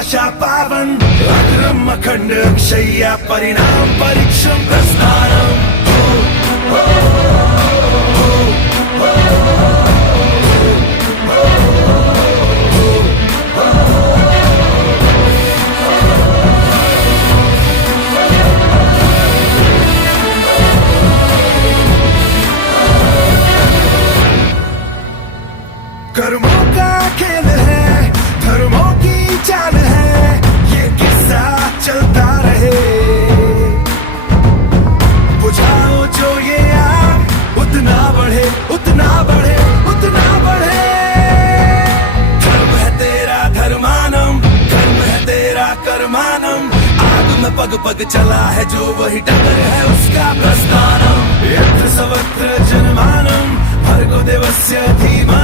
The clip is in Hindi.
भाषा पावन अग्रम अखंड अक्षय्या परिणाम परीक्षम प्रस्थानम कर्मों का खेल है, धर्मों की चाल है, ये किस्सा चलता रहे। बुझाओ जो ये आग उतना बढ़े, उतना बढ़े, उतना बढ़े। धर्म है तेरा धर्मानम, कर्म है तेरा कर्मानम। आग में पग पग चला है जो वही डगर है उसका प्रस्थानम। यत्र सर्वत्र जनमानम भर्गो देवस्य धीमहि